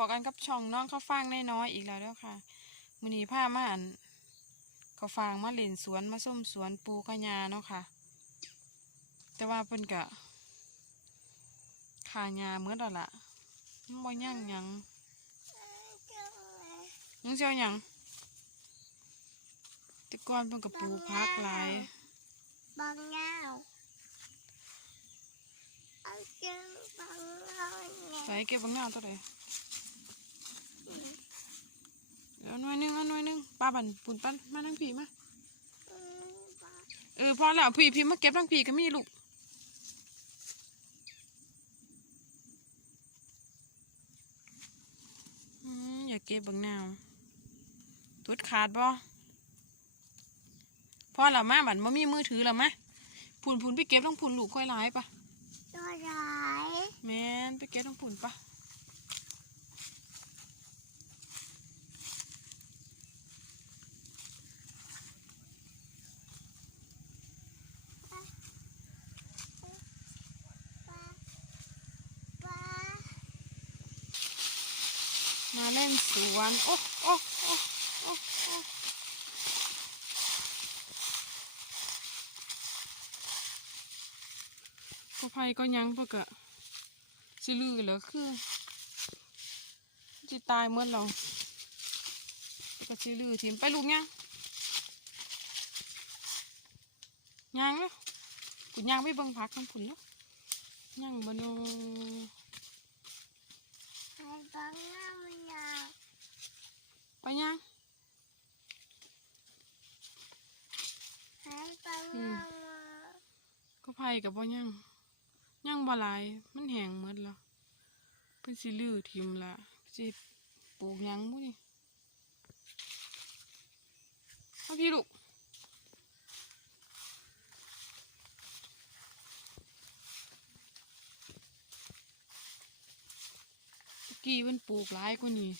พอกันกับช่องน้องข้าวฟ่างน้อยๆอีกแล้วเด้อค่ะมื้อนี้พามาอันข้าวฟ่างมาเล่นสวนมาส้มสวนปูกะยาเนาะค่ะ แต่ว่าเพิ่นกะขายาเมื่อแล้วล่ะมันบ่ย่างหยังมึงสิเจ้าหยังแต่ก่อนเพิ่นก็ปลูกผักหลายบางเงาเอาเจอบางเงาเนี่ยใส่เก็บบังหน้าตัวใด เดี๋ยวหน่วยหนึงเอาหน่วยหนึงป้าบันปุ่นปั้นมาทั้งผีมาอืมบางเออพอแล้วพี่พี่มาเก็บทั้งผีก็มีลูกอืมอย่าเก็บบังนาวตุดขาดบ่พอแล้วมาบันบ่มีมือถือแล้วมะพุ่นพุ่นไปเก็บทั้งพุ่นลูกค่อยหลายปะตัวร้ายแม่นไปเก็บทั้งพุ่นปะ ปลาปลา มา เล่นสวน โอ้โอ้โอ้โอ้โอ้พอไผก็ยังเพื่อกะสิลือเหลือคือจะตายเมื่อเราก็สิลือทิมไปลูกยังยังเนาะกูยังไม่เบิ่งพักคำผุนเนาะยังบ่เนาะ ให้บางเงาเนี่ย ไป ยังให้บางเงาก็ไผกับบ่ยังยังบ่หลาย มันแห้งหมดแล้วเพิ่นสิลือทิมละสิปลูกหยังบุนี่มาพี่ลูกตะกี้มันปลูกหลายกว่านี้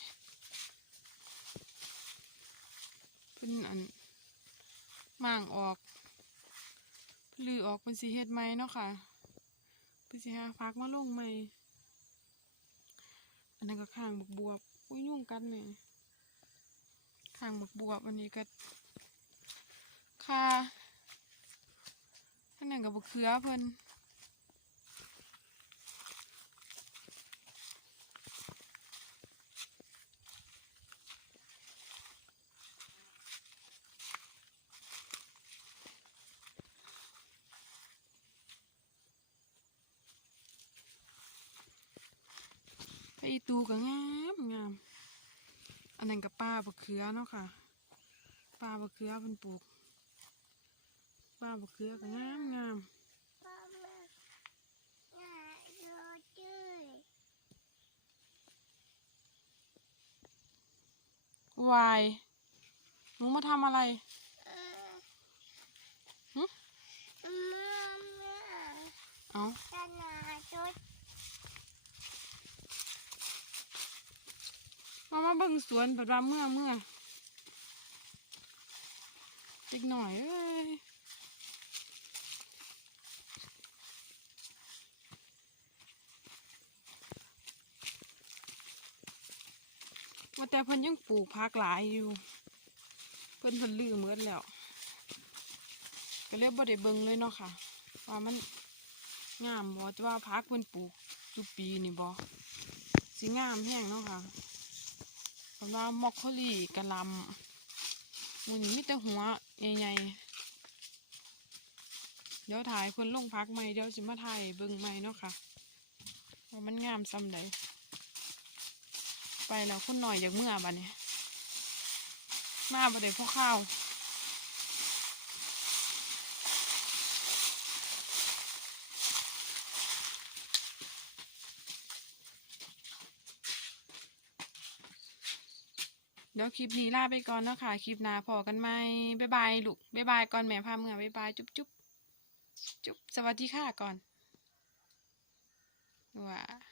เพิ่นอันม่างออกลือออกเป็นสีเฮ็ดไหมเนาะค่ะเป็นสีหาพักมาลงไหมอันนั้นก็ข้างบกบวบอุ้ยยุ่งกันเนี่ยข้างบกบวบอันนี้ก็ค่าอันนั้นกับบกเขือเพิ่น อีตูก็งามงาม อันนั้นกับป้าบักเขือเนาะค่ะป้าบักเขือเพิ่นปลูกป้าบักเขือก็งามงามปลาแม่น่าดูจืดวายหนูมาทำอะไรเออหึเมื่อเมื่อเอา จะนาจุด มามาเบิ่งสวนแบบว่าเมื่อเมื่ออีกหน่อยเอ้ยว่าแต่เพิ่นยังปลูกผักหลายอยู่ เพิ่นเพิ่นลือหมดแล้ว ก็เลยบ่ได้เบิ่งเลยเนาะค่ะ ว่ามันงามบ่แต่ว่าผักเพิ่นปลูกทุกปีนี่บ่สิงามแฮงเนาะค่ะ เพราะว่ามอกโคลีกะลำมันมีแต่หัวใหญ่ๆเดี๋ยวถ่ายเพิ่นลงพักใหม่เดี๋ยวสิมาถ่ายเบิ่งใหม่เนาะค่ะว่ามันงามซ้ำใดไปแล้วคนหน่อยอยากเมื่อบัดนี้มาบ่ได้พวกข้าว เดี๋ยวคลิปนี้ลาไปก่อนเนาะค่ะ คลิปหน้าพอกันไหมบ๊ายบายลูกบ๊ายบายก่อนแม่พาเมื่อบ๊ายบายจุ๊บจุ๊บจุ๊บสวัสดีค่ะก่อนว้า